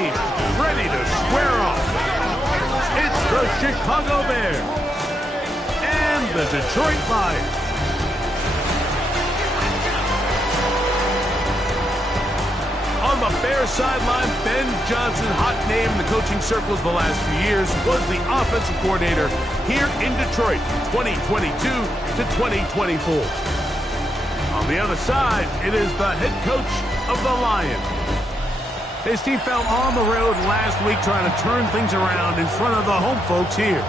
teams ready to square off. It's the Chicago Bears and the Detroit Lions. On the Bears sideline, Ben Johnson, hot name in the coaching circles the last few years, was the offensive coordinator here in Detroit from 2022 to 2024. On the other side, it is the head coach of the Lions. His team fell on the road last week trying to turn things around in front of the home folks here.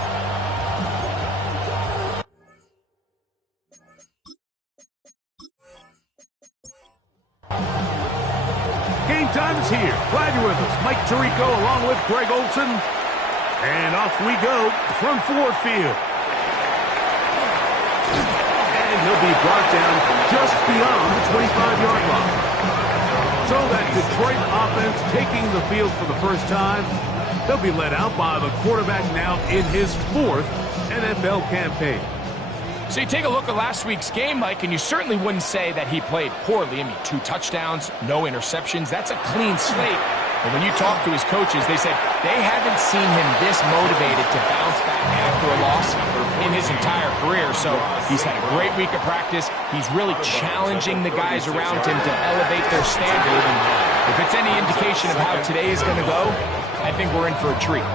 Game time is here. Glad you're with us. Mike Tirico along with Greg Olson. And off we go from Ford Field. And he'll be brought down just beyond the 25-yard line. So that Detroit offense taking the field for the first time. They'll be led out by the quarterback now in his 4th NFL campaign. So you take a look at last week's game, Mike, and you certainly wouldn't say that he played poorly. I mean, 2 touchdowns, no interceptions. That's a clean slate. And when you talk to his coaches, they said they haven't seen him this motivated to bounce back after a loss in his entire career. So he's had a great week of practice. He's really challenging the guys around him to elevate their standard. And if it's any indication of how today is going to go, I think we're in for a treat.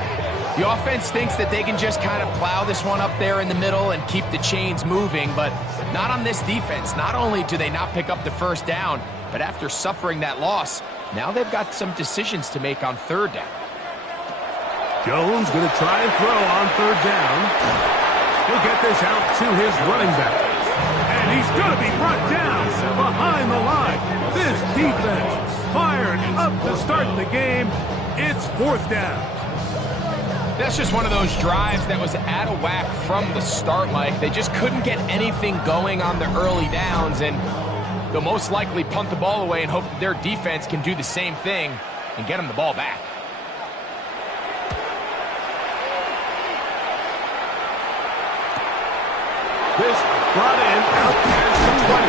The offense thinks that they can just kind of plow this one up there in the middle and keep the chains moving, but not on this defense. Not only do they not pick up the first down, but after suffering that loss, now they've got some decisions to make on 3rd down. Jones going to try and throw on 3rd down. He'll get this out to his running back. And he's going to be brought down behind the line. This defense fired up to start the game. It's 4th down. That's just one of those drives that was out of whack from the start, Mike. They just couldn't get anything going on the early downs, and they'll most likely punt the ball away and hope that their defense can do the same thing and get them the ball back. This brought in out past the 20.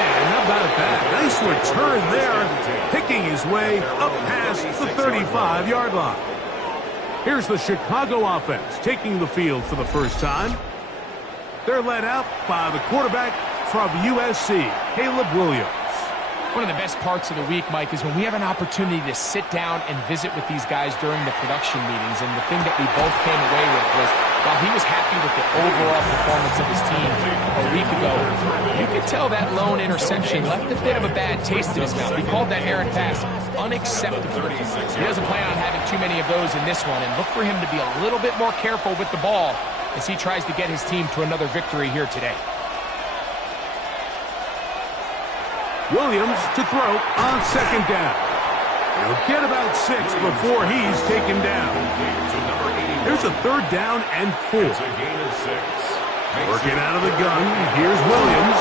And how about that? Nice return there, picking his way up past the 35-yard line. Here's the Chicago offense taking the field for the first time. They're led out by the quarterback from USC, Caleb Williams. One of the best parts of the week, Mike, is when we have an opportunity to sit down and visit with these guys during the production meetings. And the thing that we both came away with was, while he was happy with the overall performance of his team a week ago, you could tell that lone interception left a bit of a bad taste in his mouth. He called that errant pass unacceptable. He doesn't plan on having too many of those in this one, and look for him to be a little bit more careful with the ball as he tries to get his team to another victory here today. Williams to throw on 2nd down. He'll get about 6 before he's taken down. Here's a 3rd down and 4. Working out of the gun, here's Williams.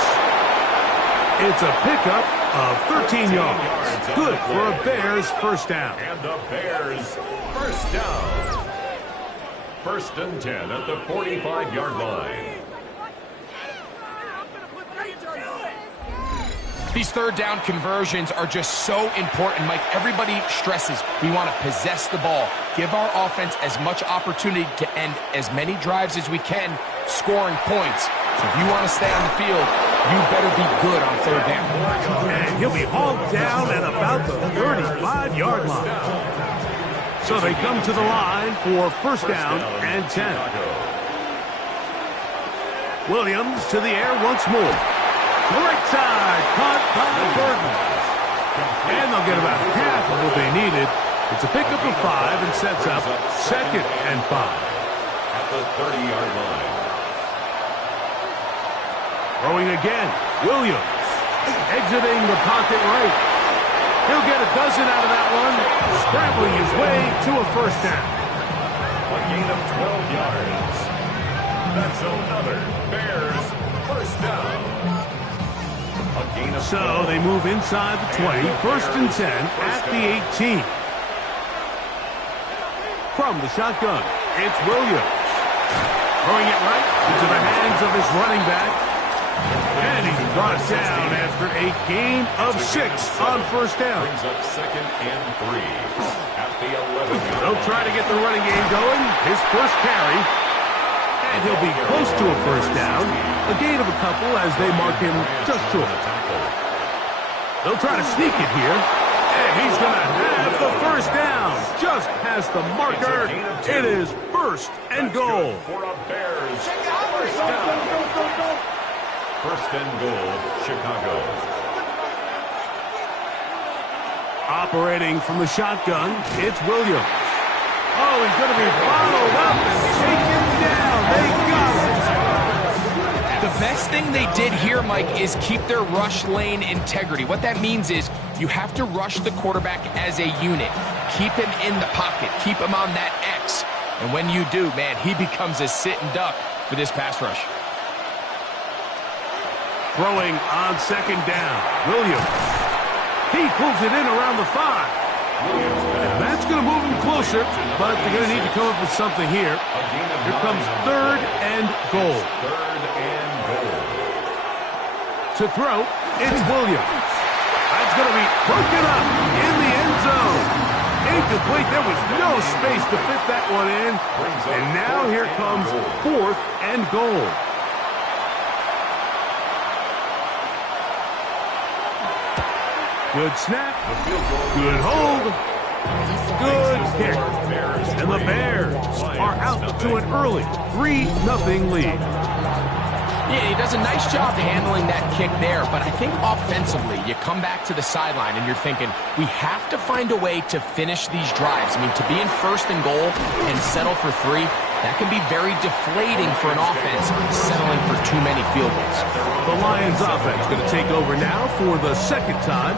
It's a pickup of 13 yards. Good for a Bears 1st down. And the Bears 1st down. 1st and 10 at the 45-yard line. These 3rd down conversions are just so important, Mike. Everybody stresses we want to possess the ball, give our offense as much opportunity to end as many drives as we can, scoring points. So if you want to stay on the field, you better be good on 3rd down. And he'll be hauled down at about the 35-yard line. So they come to the line for 1st down and 10. Williams to the air once more. Right side, caught by Burton. And they'll get about half of what they needed. It's a pickup of 5 and sets up 2nd and 5. At the 30-yard line. Throwing again, Williams. Exiting the pocket right. He'll get a dozen out of that one. Scrambling his way to a 1st down. A gain of 12 yards. That's another Bears 1st down. So they move inside the 20, 1st and 10 at the 18. From the shotgun, it's Williams. Throwing it right into the hands of his running back. And he's Brought down after a gain of 6 on first down. Brings up 2nd and 3 at the 11. They'll try to get the running game going. His first carry. And he'll be close to a first down. A gain of a couple as they mark him just short. They'll try to sneak it here. And he's going to have the first down. Just past the marker. It is 1st and goal. For a Bears first down. 1st and goal, Chicago. Operating from the shotgun, it's Williams. Oh, he's going to be followed up and taken down. They got it. The best thing they did here, Mike, is keep their rush lane integrity. What that means is you have to rush the quarterback as a unit. Keep him in the pocket. Keep him on that X. And when you do, man, he becomes a sitting duck for this pass rush. Throwing on 2nd down, Williams. He pulls it in around the 5. And that's going to move him closer, but they're going to need to come up with something here. Here comes 3rd and goal. 3rd and goal. To throw, it's Williams. That's going to be broken up in the end zone. Incomplete. There was no space to fit that one in. And now here comes 4th and goal. Good snap, good hold, good kick. And the Bears are out to an early 3-0 lead. Yeah, he does a nice job handling that kick there, but I think offensively, you come back to the sideline and you're thinking, we have to find a way to finish these drives. I mean, to be in 1st and goal and settle for 3, that can be very deflating for an offense settling for too many field goals. The Lions offense going to take over now for the 2nd time.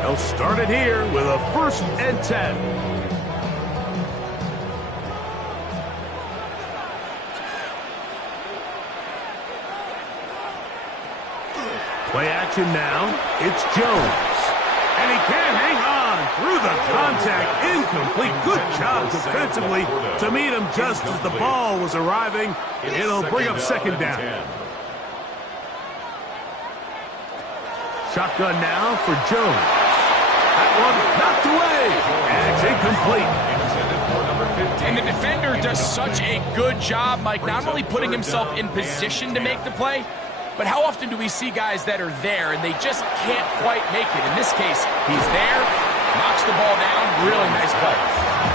They'll start it here with a 1st and 10. Play action now. It's Jones. And he can't hang on through the contact. Incomplete. Good job defensively to meet him just as the ball was arriving. It'll bring up 2nd down. Shotgun now for Jones. That one knocked away. And it's incomplete. And the defender does such a good job, Mike, not only putting himself in position to make the play, but how often do we see guys that are there and they just can't quite make it? In this case, he's there, knocks the ball down, really nice play.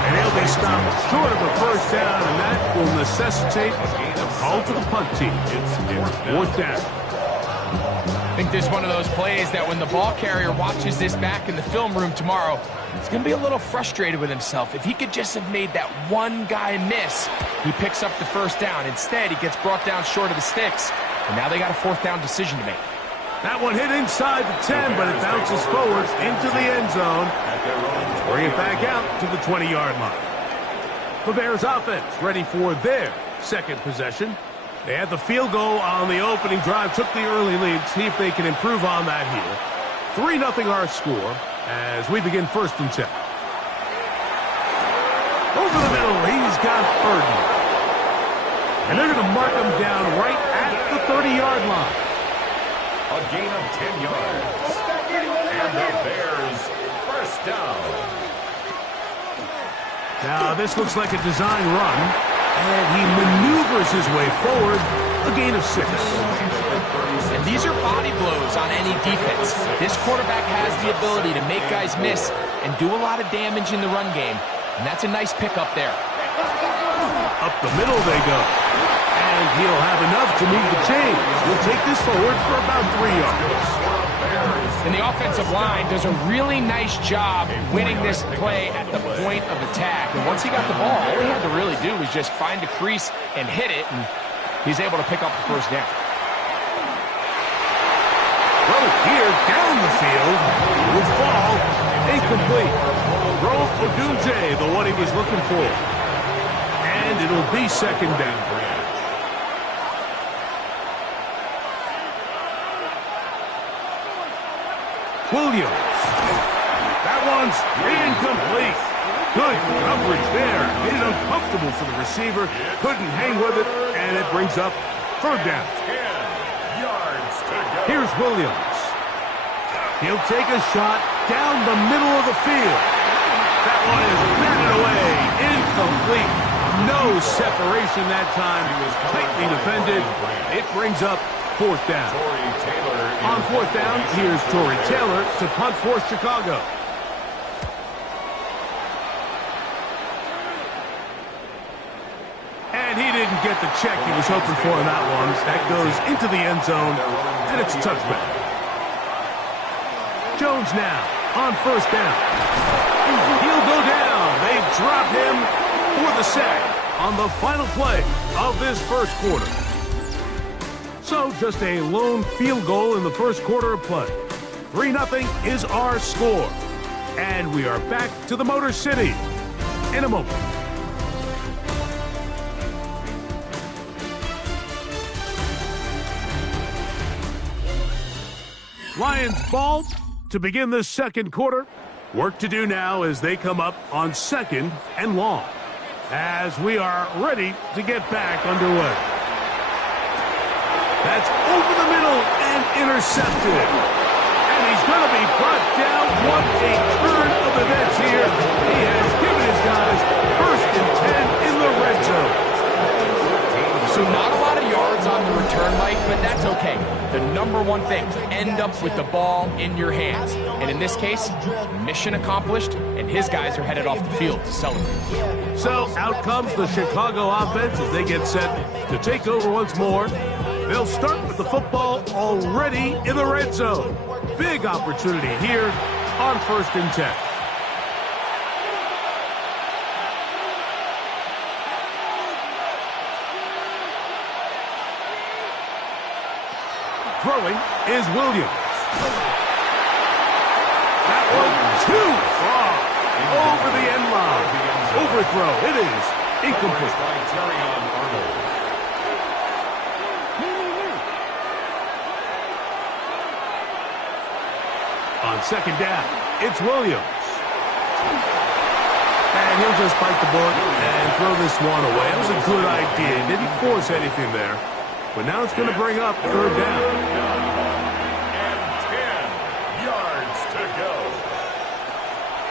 And he'll be stopped short of a first down, and that will necessitate a call to the punt team. It's 4th down. I think this is one of those plays that when the ball carrier watches this back in the film room tomorrow, he's going to be a little frustrated with himself. If he could just have made that one guy miss, he picks up the first down. Instead, he gets brought down short of the sticks, and now they got a 4th down decision to make. That one hit inside the 10, but it bounces forward into the end zone. Bring it back out to the 20-yard line. The Bears offense ready for their 2nd possession. They had the field goal on the opening drive, took the early lead. See if they can improve on that here. 3-0 our score as we begin 1st and 10. Over the middle, he's got Burden. And they're going to mark him down right at the 30-yard line. A gain of 10 yards. And the Bears first down. Now, this looks like a design run. And he maneuvers his way forward, a gain of 6. And these are body blows on any defense. This quarterback has the ability to make guys miss and do a lot of damage in the run game. And that's a nice pickup there. Up the middle they go. And he'll have enough to move the chains. He'll take this forward for about 3 yards. And the offensive line does a really nice job winning this play at the point of attack. And once he got the ball, all he had to really do was just find a crease and hit it, and he's able to pick up the first down. Throw here down the field. Will fall. Incomplete. Throw Odunze, the one he was looking for. And it'll be 2nd down. Williams. That one's incomplete. Good coverage there. Made it uncomfortable for the receiver. Couldn't hang with it, and it brings up 3rd down. 10 yards to go. Here's Williams. He'll take a shot down the middle of the field. That one is batted away. Incomplete. No separation that time. Tightly defended. It brings up fourth down. On fourth down, here's Tory Taylor to punt for Chicago. And he didn't get the check he was hoping for in that one. That goes into the end zone, and it's a touchback. Jones now on first down. He'll go down. They drop him for the sack on the final play of this first quarter. So just a lone field goal in the first quarter of play. 3-0 is our score. And we are back to the Motor City in a moment. Lions ball to begin the second quarter. Work to do now as they come up on 2nd and long. As we are ready to get back underway. That's over the middle and intercepted. And he's going to be brought down. What a turn of events here. He has given his guys 1st and 10 in the red zone. So not a lot of yards on the return, Mike, but that's okay. The number one thing, end up with the ball in your hands. And in this case, mission accomplished, and his guys are headed off the field to celebrate. So out comes the Chicago offense as they get set to take over once more. They'll start with the football already in the red zone. Big opportunity here on 1st and 10. Throwing is Williams. That one too far over the end line. Overthrow. It is incomplete. On 2nd down, it's Williams. And he'll just bite the bullet and throw this one away. That was a good idea. Didn't force anything there. But now it's going to bring up 3rd down. And 10 yards to go.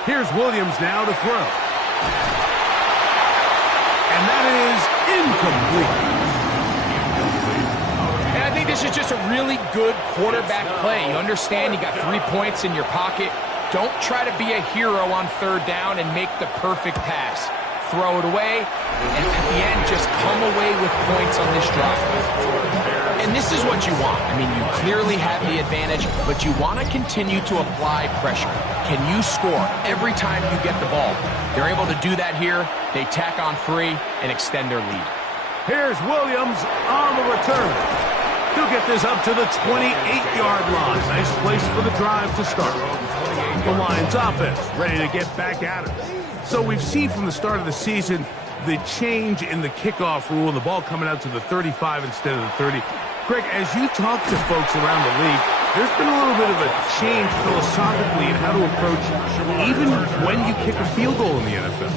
Here's Williams now to throw. And that is incomplete. And I think this is just a really good quarterback play. You understand you got 3 points in your pocket. Don't try to be a hero on 3rd down and make the perfect pass. Throw it away, and at the end, just come away with points on this drive. And this is what you want. I mean, you clearly have the advantage, but you want to continue to apply pressure. Can you score every time you get the ball? They're able to do that here. They tack on 3 and extend their lead. Here's Williams on the return. He'll get this up to the 28-yard line. Nice place for the drive to start. The Lions offense ready to get back at it. So we've seen from the start of the season the change in the kickoff rule and the ball coming out to the 35 instead of the 30. Greg, as you talk to folks around the league, there's been a little bit of a change philosophically in how to approach even when you kick a field goal in the NFL.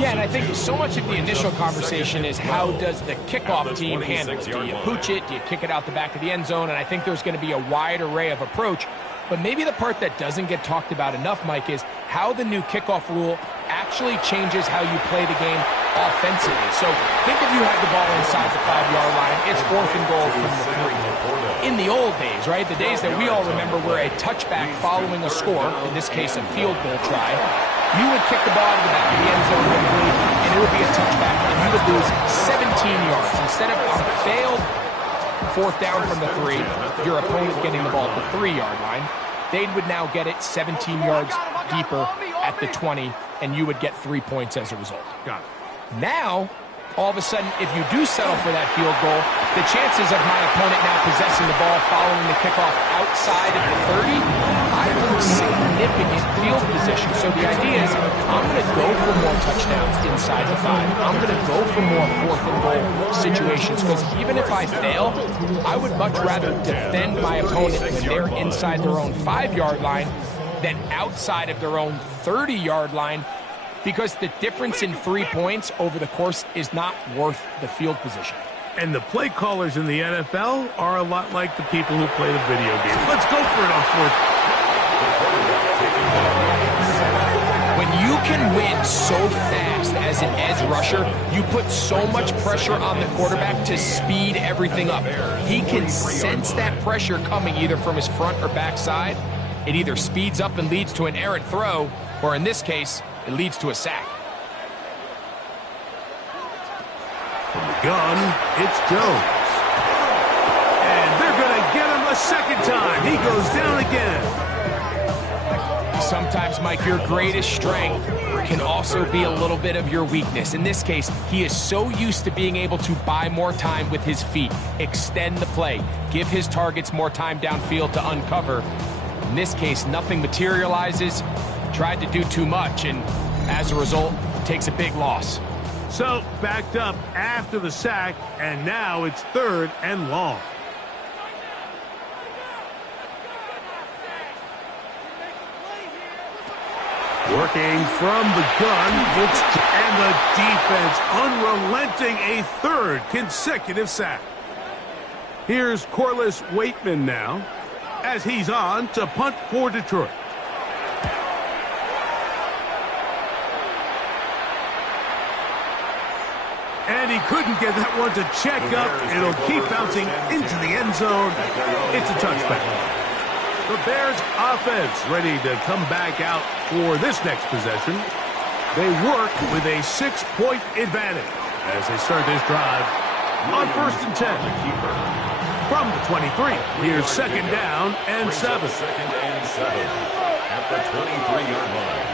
Yeah, and I think so much of the initial conversation is how does the kickoff team handle it? Do you pooch it? Do you kick it out the back of the end zone? And I think there's going to be a wide array of approach. But maybe the part that doesn't get talked about enough, Mike, is how the new kickoff rule actually changes how you play the game offensively. So think if you had the ball inside the 5-yard line, it's 4th and goal from the 3. In the old days, right, the days that we all remember where a touchback following a score, in this case a field goal try, you would kick the ball to the back of the end zone, hopefully, and it would be a touchback, and you would lose 17 yards. Instead of a failed 4th down from the 3, your opponent getting the ball at the 3-yard line, they would now get it 17 yards deeper at the 20, and you would get 3 points as a result. Got it. Now, all of a sudden, if you do settle for that field goal, the chances of my opponent now possessing the ball following the kickoff outside of the 30, I lose significant field position. So the idea is I'm going to go for more touchdowns inside the 5. I'm going to go for more 4th and goal situations because even if I fail, I would much rather defend my opponent when they're inside their own 5-yard line than outside of their own 30-yard line, because the difference in 3 points over the course is not worth the field position. And the play callers in the NFL are a lot like the people who play the video games. Let's go for it on fourth. When you can win so fast as an edge rusher, you put so much pressure on the quarterback to speed everything up. He can sense that pressure coming either from his front or back side. It either speeds up and leads to an errant throw, or in this case, it leads to a sack. From the gun, it's Jones. And they're going to get him a second time. He goes down again. Sometimes, Mike, your greatest strength can also be a little bit of your weakness. In this case, he is so used to being able to buy more time with his feet, extend the play, give his targets more time downfield to uncover. In this case, nothing materializes, tried to do too much, and as a result, takes a big loss. So, backed up after the sack, and now it's 3rd and long. Working from the gun, and the defense unrelenting, a 3rd consecutive sack. Here's Corliss Waitman now, as he's on to punt for Detroit. And he couldn't get that one to check up. It'll keep bouncing into the end zone. It's a touchback. The Bears offense ready to come back out for this next possession. They work with a 6-point advantage as they start this drive on 1st and 10. From the 23, here's 2nd down and 7. 2nd and 7 at the 23-yard line.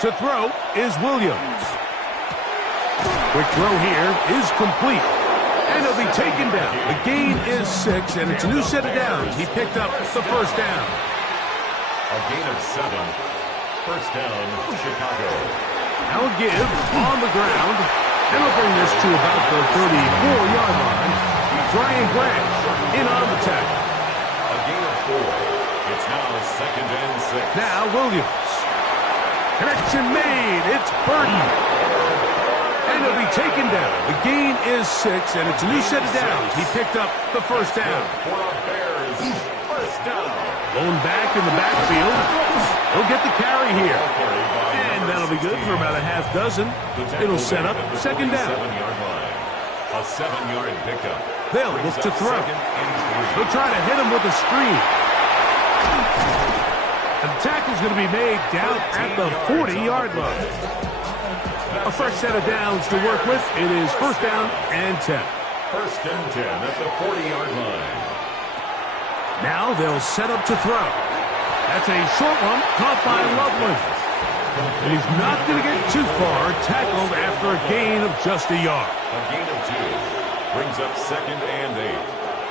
To throw is Williams. Quick throw here is complete. And he'll be taken down. The gain is 6, and it's a new set of downs. He picked up the 1st down. A gain of 7. 1st down, Chicago. Now a give on the ground. And he'll bring this to about the 34-yard line. Brian Branch in on the tackle. A gain of 4. It's now 2nd and 6. Now Williams. Connection made. It's Burton. And he'll be taken down. The gain is 6, and it's a new set of downs. He picked up the 1st down. For the Bears, 1st down. Blown back in the backfield. He'll get the carry here. And that'll be good for about a half dozen. It'll set up 2nd down. 7-yard line. A 7-yard pickup. They'll look to throw. They'll try to hit him with a screen. And the tackle's going to be made down at the 40-yard line. A fresh set of downs to work with. It is 1st down and 10. 1st and 10 at the 40-yard line. Now they'll set up to throw. That's a short one caught by Loveland. And he's not going to get too far. Tackled after a gain of just a yard. A gain of 2 brings up 2nd and 8.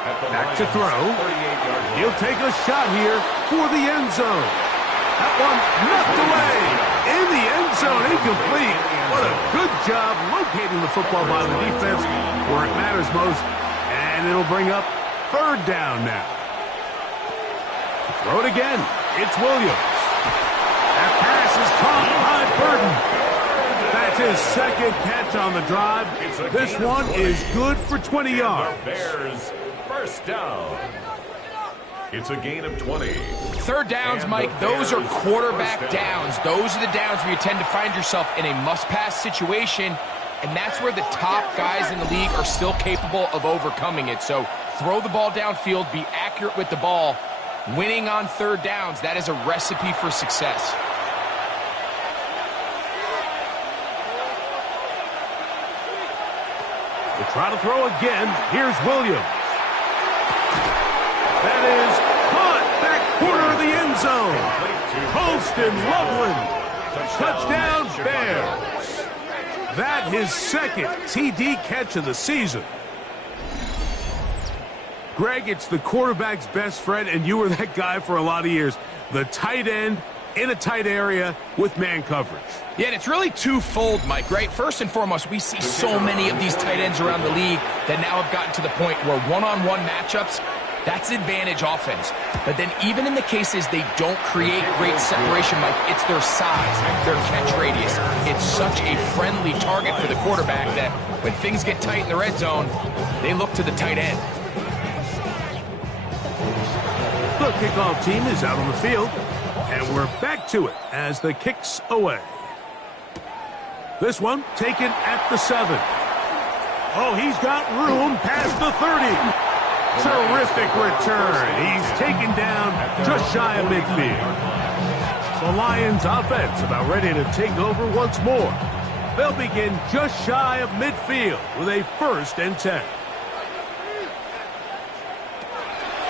At the Back to throw. 38-yard line. He'll take a shot here for the end zone. That one knocked away in the end zone, incomplete. What a good job locating the football by the defense where it matters most. And it'll bring up 3rd down now. Throw it again. It's Williams. That pass is caught by Burton. That's his 2nd catch on the drive. This one is good for 20 yards. The Bears, 1st down. It's a gain of 20. 3rd downs, Mike, those are quarterback downs. Those are the downs where you tend to find yourself in a must-pass situation, and that's where the top guys in the league are still capable of overcoming it. So throw the ball downfield, be accurate with the ball. Winning on 3rd downs, that is a recipe for success. They try to throw again. Here's Williams. That is caught back corner of the end zone. Colston Loveland. Touchdown Bears. That his 2nd TD catch of the season. Greg, it's the quarterback's best friend, and you were that guy for a lot of years. The tight end in a tight area with man coverage. Yeah, and it's really twofold, Mike, right? First and foremost, we see so many of these tight ends around the league that now have gotten to the point where one-on-one matchups, That's advantage offense. But then even in the cases they don't create great separation, Mike, it's their size, their catch radius. It's such a friendly target for the quarterback that when things get tight in the red zone, they look to the tight end. The kickoff team is out on the field, and we're back to it as the kick's away. This one taken at the 7. Oh, he's got room past the 30. Terrific return. He's taken down just shy of midfield. The Lions offense about ready to take over once more. They'll begin just shy of midfield with a 1st and 10.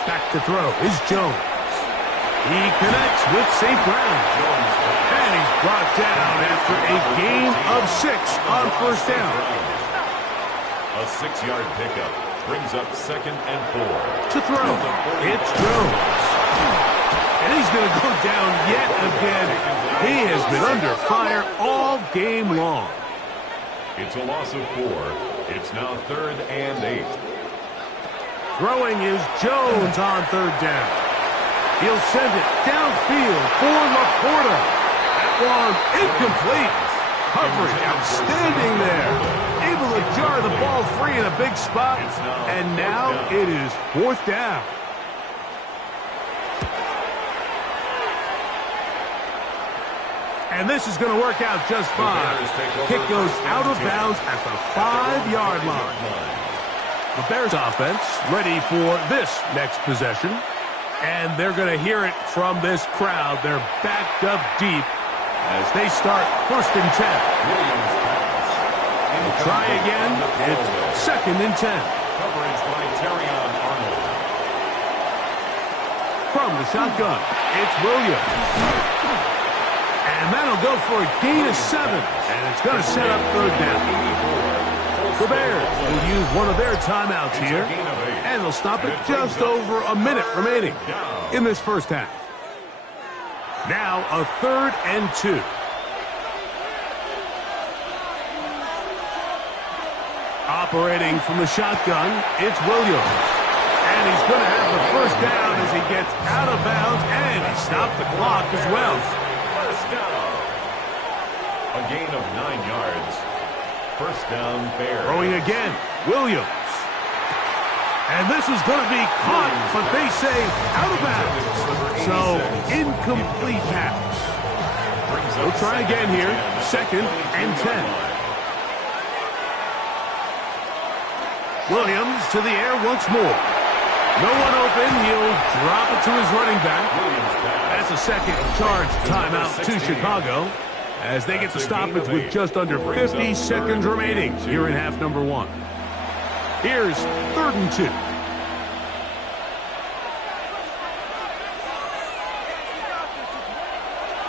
Back to throw is Jones. He connects with St. Brown. And he's brought down after a gain of 6 on 1st down. A 6-yard pickup brings up 2nd and 4. To throw, it's Jones. And he's going to go down yet again. He has been under fire all game long. It's a loss of 4. It's now 3rd and 8. Throwing is Jones on 3rd down. He'll send it downfield for Laporta. That one incomplete. Coverage outstanding there. Able to jar the ball free in a big spot. And now it is 4th down. And this is going to work out just fine. Kick goes out of bounds at the 5-yard line. The Bears offense ready for this next possession. And they're going to hear it from this crowd. They're backed up deep as they start 1st and 10. They'll try again. It's 2nd and 10. Coverage by Terrion Arnold. From the shotgun, it's Williams. And that'll go for a gain of 7. And it's going to set up 3rd down. The Bears will use one of their timeouts here. And they'll stop it just over a minute remaining in this 1st half. Now a 3rd and 2. Operating from the shotgun, it's Williams. And he's going to have the 1st down as he gets out of bounds. And he stopped the clock as well. 1st down. A gain of 9 yards. 1st down, Bears. Throwing again, Williams. And this is going to be caught, but they say out of bounds. So, incomplete pass. We'll try again here. 2nd and 10. Williams to the air once more. No one open. He'll drop it to his running back. That's a 2nd charge timeout to Chicago as they get the stoppage with just under 50 seconds remaining here in half number 1. Here's 3rd and 2.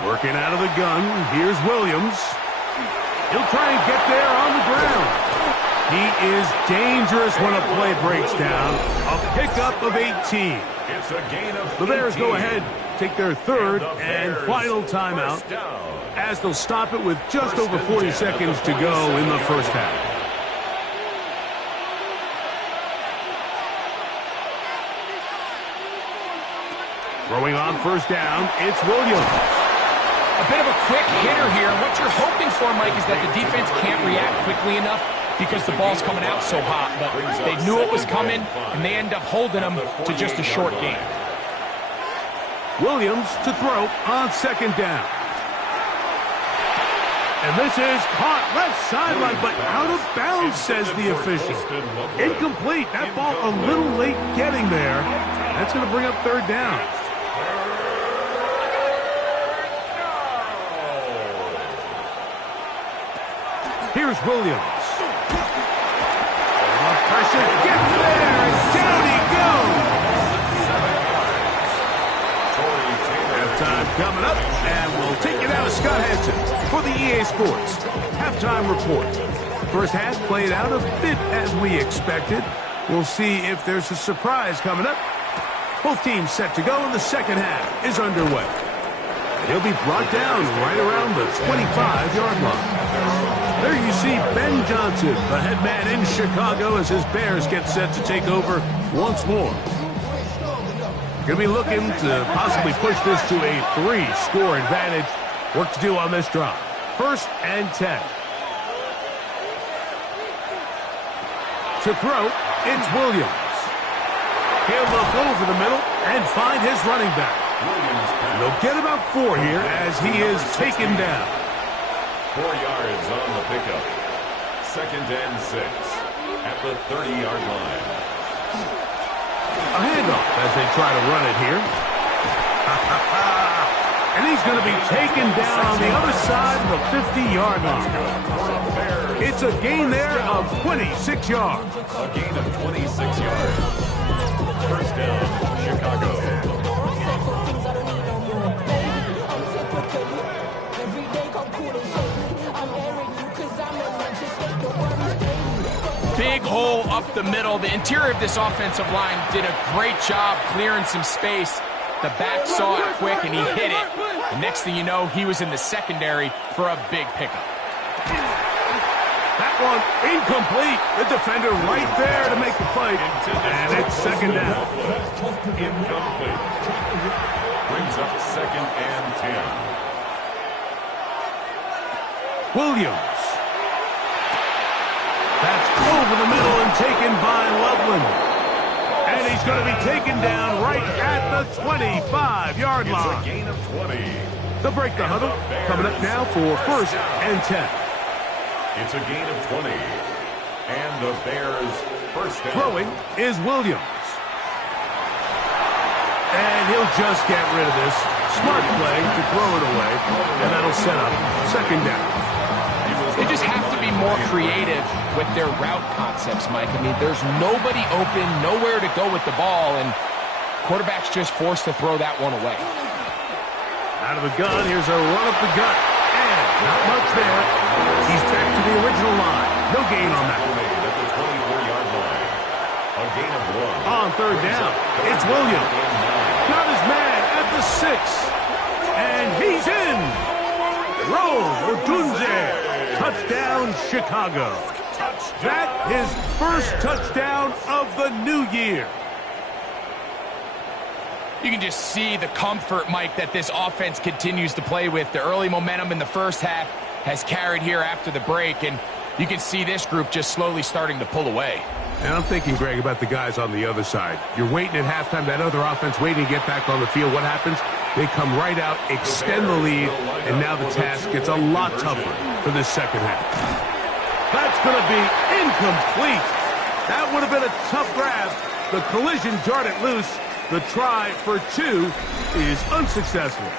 Working out of the gun, here's Williams. He'll try and get there on the ground. He is dangerous when a play breaks down. A pickup of 18. It's a gain of 18. The Bears go ahead, take their 3rd and final timeout as they'll stop it with just over 40 seconds to go in the 1st half. Throwing on 1st down, it's Williams. A bit of a quick hitter here. What you're hoping for, Mike, is that the defense can't react quickly enough because the ball's coming out so hot. But they knew it was coming, and they end up holding them to just a short gain. Williams to throw on 2nd down. And this is caught left sideline, but out of bounds, says the official. Incomplete. That ball a little late getting there. That's going to bring up 3rd down. Here's Williams. The pressure gets there, and down he goes. Halftime coming up, and we'll take it out of Scott Hanson for the EA Sports Halftime Report. 1st half played out a bit as we expected. We'll see if there's a surprise coming up. Both teams set to go, and the 2nd half is underway. And he'll be brought down right around the 25-yard line. There you see Ben Johnson, the head man in Chicago, as his Bears get set to take over once more. Going to be looking to possibly push this to a 3-score advantage. Work to do on this drive. 1st and 10. To throw, it's Williams. He'll look over the middle and find his running back. They'll get about 4 here as he is taken down. 4 yards on the pickup. 2nd and 6 at the 30-yard line. A handoff as they try to run it here. And he's going to be taken down on the other side of the 50-yard line. It's a gain there of 26 yards. A gain of 26 yards. 1st down, Chicago. Big hole up the middle. The interior of this offensive line did a great job clearing some space. The back saw it quick, and he hit it. The next thing you know, he was in the secondary for a big pickup. That one incomplete. The defender right there to make the play. And it's 2nd down. Incomplete. Brings up 2nd and 10. Williams. That's over the middle and taken by Loveland. And he's going to be taken down right at the 25-yard line. It's a gain of 20. They'll break the huddle. Coming up now for 1st and 10. It's a gain of 20. And the Bears' 1st down. Throwing is Williams. And he'll just get rid of this. Smart play to throw it away. And that'll set up 2nd down. They just have to be more creative with their route concepts, Mike. I mean, there's nobody open, nowhere to go with the ball, and quarterback's just forced to throw that one away. Out of the gun, here's a run up the gut. And not much there. He's back to the original line. No gain on that. At the 24-yard line. A gain of 1. On 3rd down, it's Williams. Got his man at the 6. And he's in. Roll Odunze. Touchdown, Chicago. That his 1st touchdown of the new year. You can just see the comfort, Mike, that this offense continues to play with. The early momentum in the 1st half has carried here after the break, and you can see this group just slowly starting to pull away. And I'm thinking, Greg, about the guys on the other side. You're waiting at halftime, that other offense waiting to get back on the field. What happens? They come right out, extend the lead, and now the task gets a lot tougher for this 2nd half. That's going to be incomplete. That would have been a tough grab. The collision jarred it loose. The try for 2 is unsuccessful.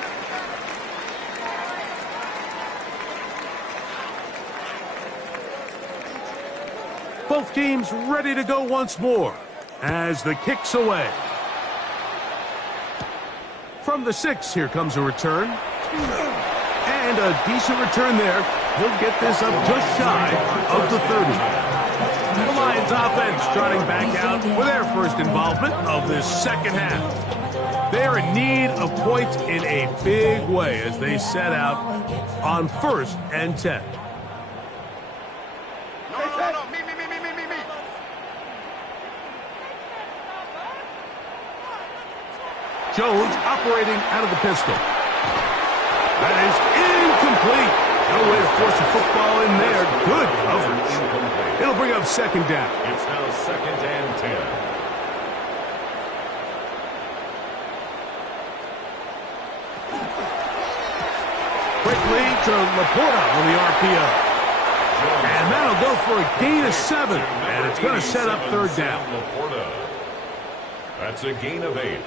Both teams ready to go once more as the kick's away. From the 6, here comes a return. And a decent return there. He'll get this up just shy of the 30. The Lions offense starting back out for their 1st involvement of this 2nd half. They're in need of points in a big way as they set out on 1st and 10. Jones operating out of the pistol. That is incomplete. No way to force a football in there. Good coverage. It'll bring up 2nd down. It's now 2nd and 10. Quick lead to Laporta on the RPO. And that'll go for a gain of 7. And it's going to set up 3rd down. Laporta. That's a gain of 8.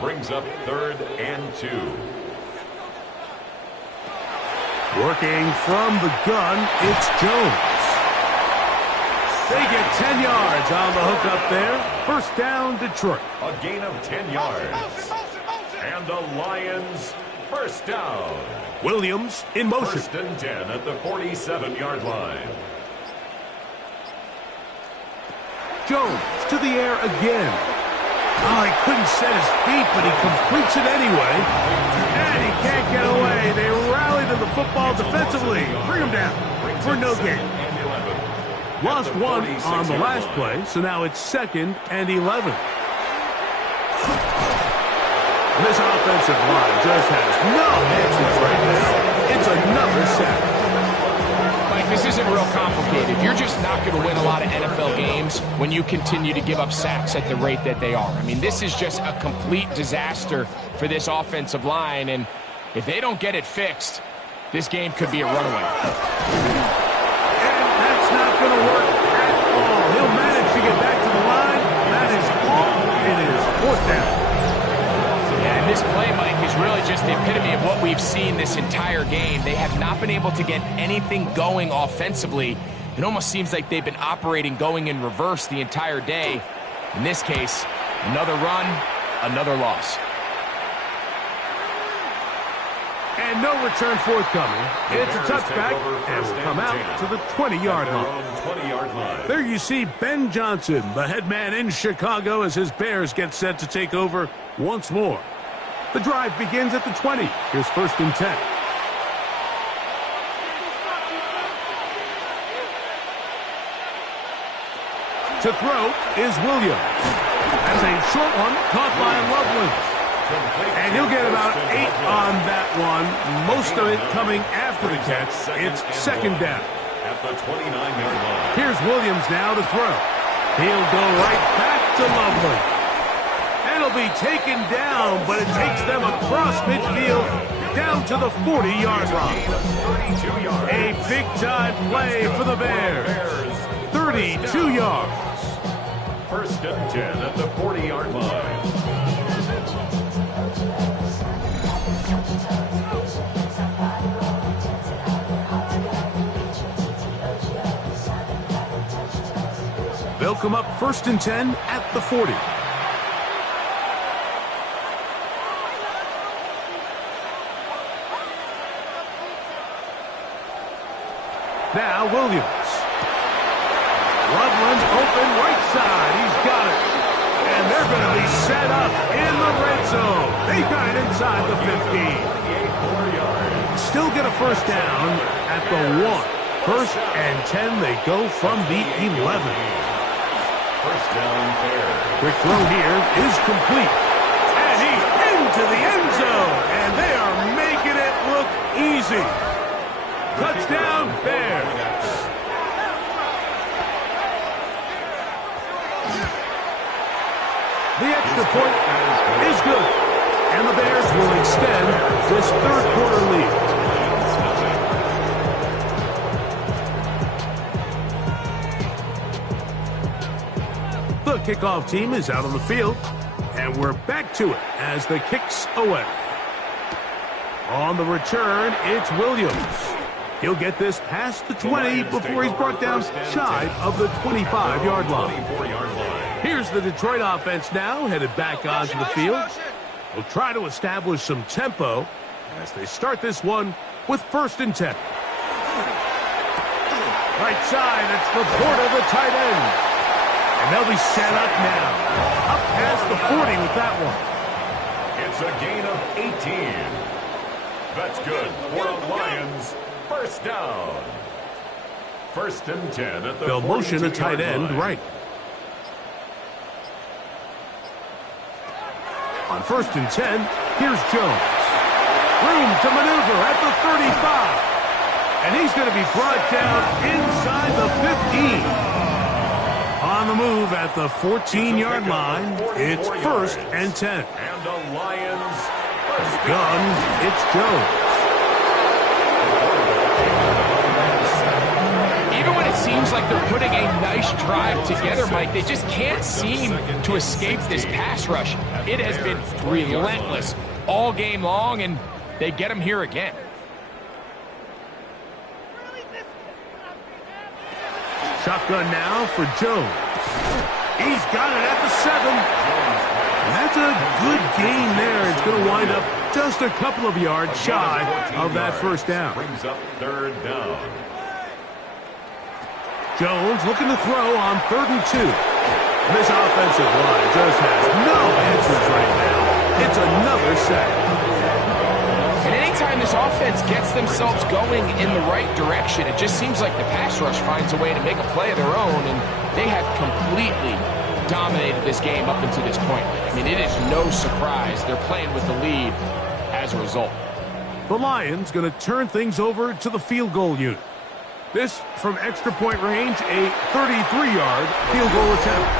Brings up 3rd and 2. Working from the gun, it's Jones. They get 10 yards on the hook up there. 1st down, Detroit. A gain of 10 yards. And the Lions 1st down. Williams in motion. 1st and 10 at the 47-yard line. Jones to the air again. Oh, he couldn't set his feet, but he completes it anyway. And he can't get away. They rally to the football defensively. Bring him down for no gain. Lost 1 on the last play, so now it's 2nd and 11. This offensive line just has no answers right now. It's another sack. Mike, this isn't real complicated. You're just not going to win a lot of NFL games when you continue to give up sacks at the rate that they are. I mean, this is just a complete disaster for this offensive line, and if they don't get it fixed, this game could be a runaway. And that's not going to work at all. He'll manage to get back to the line. That is all. It is fourth down. Yeah, and this play, Mike, is really just the epitome of what we've seen this entire game. They have not been able to get anything going offensively. It almost seems like they've been operating going in reverse the entire day. In this case, another run, another loss. And no return forthcoming. It's a touchback, and will come out to the 20-yard line. There you see Ben Johnson, the head man in Chicago, as his Bears get set to take over once more. The drive begins at the 20. Here's 1st and 10. To throw is Williams. That's a short one caught by Loveland. And he'll get about 8 on that one. Most of it coming after the catch. It's 2nd down. At the 29-yard line. Here's Williams now to throw. He'll go right back to Loveland. And he'll be taken down, but it takes them across midfield down to the 40-yard line. A big-time play for the Bears. 32 yards. 1st and 10 at the 40-yard line. They'll come up 1st and 10 at the 40. Now Williams. Loveland open right side. He's got it. And they're going to be set up in the red zone. They got it inside the 15. Still get a 1st down at the 1. 1st and 10. They go from the 11. 1st down fair. Quick throw here is complete. And he's into the end zone. And they are making it look easy. Touchdown, Bears. The extra point is good. And the Bears will extend this 3rd quarter lead. The kickoff team is out on the field, and we're back to it as the kick's away. On the return, it's Williams. He'll get this past the 20 before he's brought down shy of the 25-yard line. Here's the Detroit offense now, headed back onto the field. They'll try to establish some tempo as they start this one with 1st and 10. Right side, it's Laporta, the tight end. And they'll be set up now. Up past the 40 with that one. It's a gain of 18. That's good for the Lions. 1st down. 1st and 10 at the They'll motion a tight end right. On 1st and 10, here's Jones. Room to maneuver at the 35. And he's going to be brought down inside the 15. On the move at the 14-yard line, it's 1st and 10. And the Lions. Gun, it's Jones. Even when it seems like they're putting a nice drive together, Mike, they just can't seem to escape this pass rush. It has been relentless all game long, and they get them here again. Shotgun now for Jones. He's got it at the 7. And that's a good gain there. It's going to wind up just a couple of yards shy of that 1st down. Brings up 3rd down. Jones looking to throw on 3rd and 2. This offensive line just has no answers right now. It's another sack. And anytime this offense gets themselves going in the right direction, it just seems like the pass rush finds a way to make a play of their own, and they have completely dominated this game up until this point. I mean, it is no surprise they're playing with the lead as a result. The Lions going to turn things over to the field goal unit. This from extra point range, a 33-yard field goal attempt.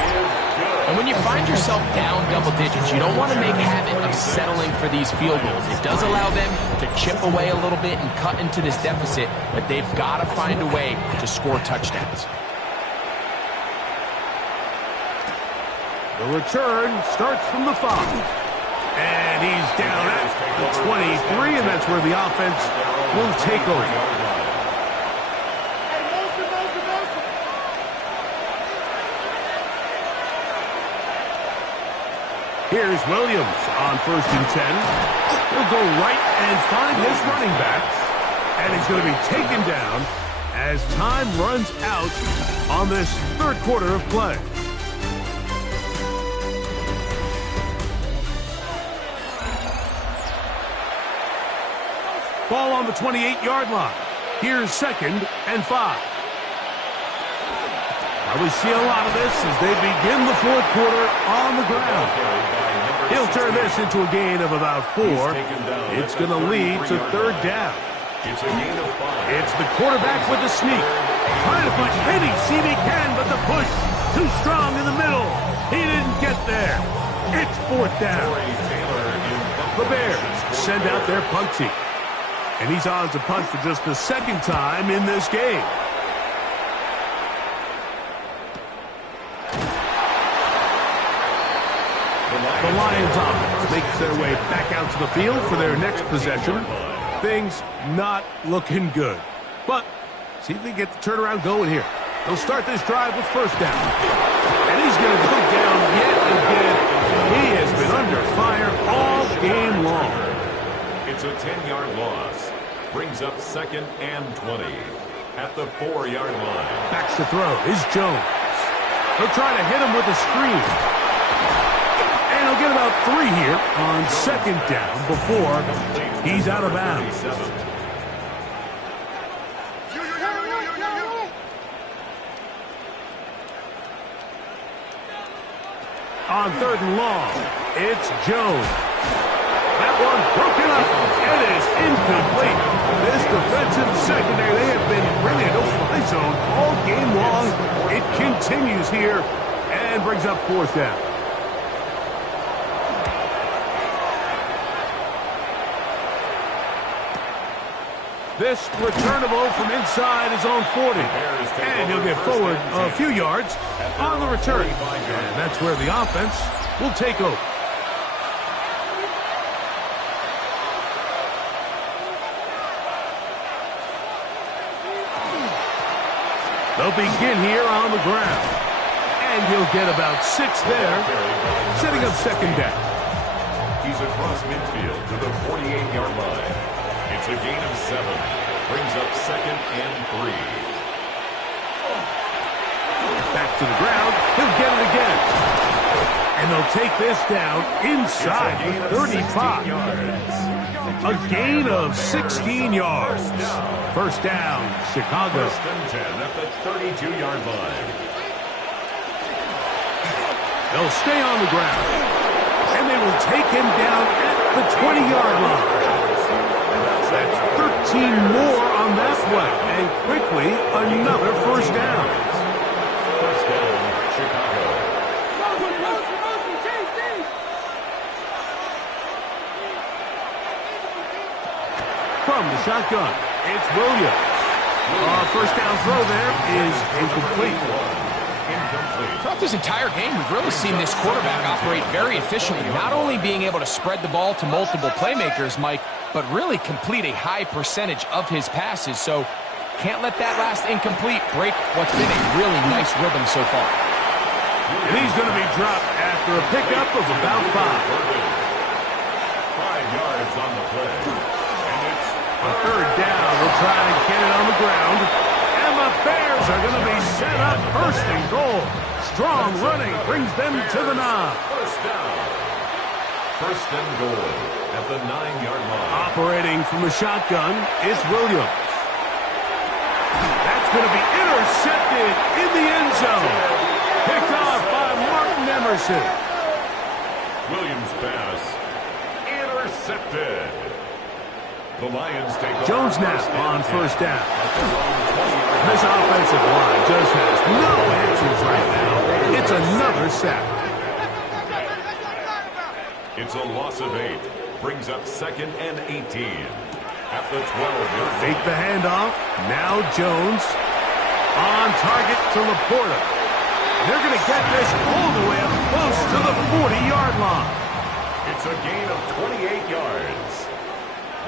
And when you find yourself down double digits, you don't want to make habit of settling for these field goals. It does allow them to chip away a little bit and cut into this deficit, but they've got to find a way to score touchdowns. The return starts from the 5. And he's down at the 23, and that's where the offense will take over. Here's Williams on 1st and 10. He'll go right and find his running back. And he's going to be taken down as time runs out on this third quarter of play. Ball on the 28-yard line. Here's 2nd and 5. We see a lot of this as they begin the fourth quarter on the ground. He'll turn this into a gain of about 4. It's going to lead to 3rd down. It's a gain of 5. It's the quarterback with the sneak. Trying to find any seam he can, but the push too strong in the middle. He didn't get there. It's 4th down. The Bears send out their punt team. And he's on to punt for just the 2nd time in this game. The Lions offense makes their way back out to the field for their next possession. Things not looking good. But see if they get the turnaround going here. They'll start this drive with 1st down. And he's going to go down yet again. He has been under fire all game long. It's a 10-yard loss. Brings up 2nd and 20 at the 4-yard line. Backs to throw is Jones. He'll try to hit him with a screen. And he'll get about 3 here on 2nd down before he's out of bounds. On 3rd and long, it's Jones. That one broken up. It is incomplete. This defensive secondary, they have been really a no-fly zone all game long. It continues here and brings up 4th down. This returnable from inside his own 40. And he'll get forward a few yards on the return. And that's where the offense will take over. They'll begin here on the ground. And he'll get about 6 there, setting up 2nd down. He's across midfield to the 48-yard line. It's a gain of 7. Brings up 2nd and 3. Back to the ground. He'll get it again. And they'll take this down inside the 35. A gain of 16 yards. 1st down, Chicago. 1st and 10 at the 32-yard line. They'll stay on the ground. And they will take him down at the 20-yard line. That's 13 more on that play. And quickly, another 1st down. 1st down, Chicago. From the shotgun, it's Williams. 1st down throw there is incomplete. Throughout this entire game, we've really seen this quarterback operate very efficiently, not only being able to spread the ball to multiple playmakers, Mike, but really complete a high percentage of his passes. So can't let that last incomplete break what's been a really nice rhythm so far. And he's going to be dropped after a pickup of about 5. 5 yards on the play. And it's a 3rd down. We'll try to get it on the ground. And the Bears are going to be set up 1st and goal. Strong running brings them to the 9. 1st down. 1st and goal at the 9-yard line. Operating from the shotgun is Williams. That's going to be intercepted in the end zone. Picked off by Martin Emerson. Williams' pass intercepted. The Lions take over. Jones now on first down. This offensive line just has no answers right now. It's another sack. It's a loss of 8. Brings up 2nd and 18. At the 12-yard line. Fake the handoff. Now Jones on target to Laporta. They're going to get this all the way up close to the 40-yard line. It's a gain of 28 yards.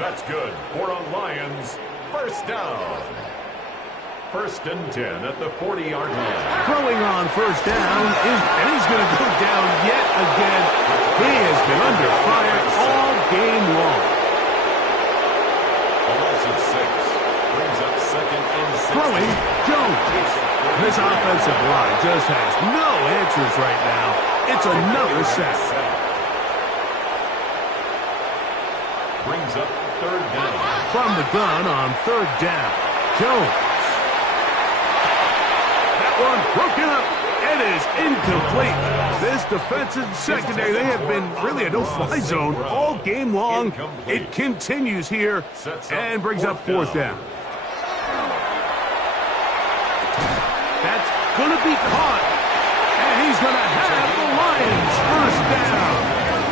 That's good for a Lions first down. 1st and 10 at the 40-yard line. Throwing on first down, and he's going to go down yet again. He has been under fire all game long. A loss of 6 brings up 2nd and 6. Throwing, Jones. This offensive line just has no answers right now. It's another sack. Brings up 3rd down. From the gun on 3rd down, Jones. That one broken up. It is incomplete. This defensive secondary, they have been really a no-fly zone all game long. It continues here and brings up 4th down. That's going to be caught. And he's going to have the Lions first down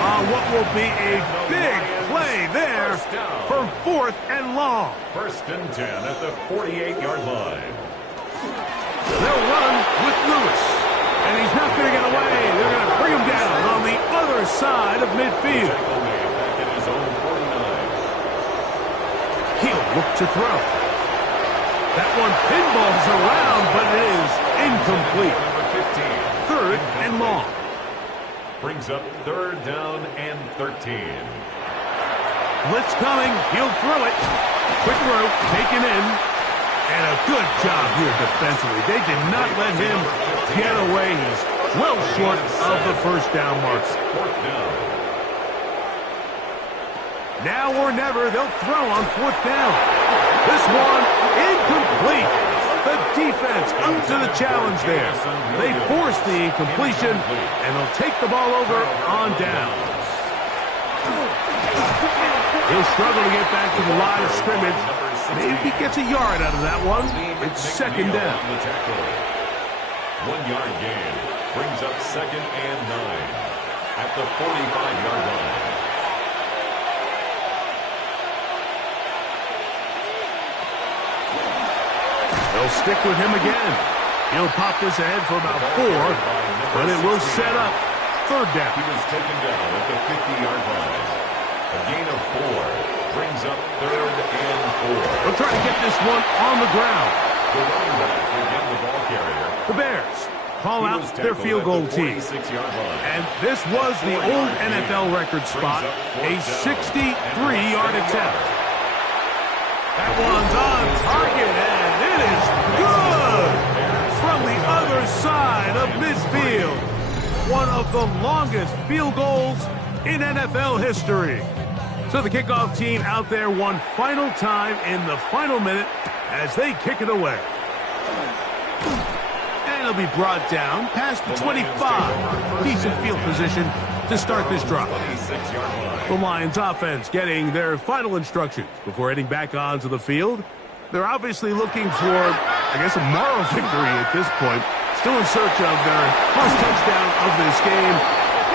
on what will be a big play there for 4th and long. 1st and 10 at the 48-yard line. They'll run with Lewis. And he's not going to get away. They're going to bring him down on the other side of midfield. Back at his own 49. He'll look to throw. That one pinballs around, but it is incomplete. Number 15. 3rd and long. Brings up 3rd down and 13. Blitz coming. He'll throw it. Quick throw, taken in. And a good job here defensively. They did not let him get away. He's well short of the first down mark. 4th down. Now or never, they'll throw on 4th down. This one, incomplete. The defense up to the challenge there. They force the incompletion, and they'll take the ball over on downs. He'll struggle to get back to the line of scrimmage. Maybe he gets a yard out of that one. It's 2nd down. 1-yard gain. Brings up 2nd and 9 at the 45-yard line. They'll stick with him again. He'll pop this ahead for about 4, but it will set up 3rd down. He was taken down at the 50-yard line. A gain of 4 brings up 3rd and 4. They'll try to get this one on the ground. The running back will get the ball carrier. The Bears call out their field goal team. And this was the old NFL record spot, a 63-yard attempt. That one's on target, and it is good from the other side of midfield. One of the longest field goals in NFL history. So the kickoff team out there one final time in the final minute as they kick it away. And it'll be brought down past the 25. Decent field position to start this drive. The Lions offense getting their final instructions before heading back onto the field. They're obviously looking for, I guess, a moral victory at this point. Still in search of their first touchdown of this game.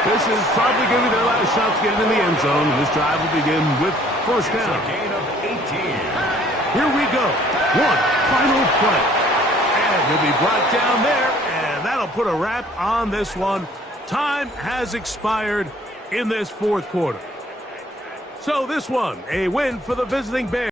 This is probably going to be their last shot to get into the end zone. This drive will begin with first down. A gain of 18. Here we go. One final play. And he'll be brought down there, and that'll put a wrap on this one. Time has expired in this 4th quarter. So this one, a win for the visiting Bears.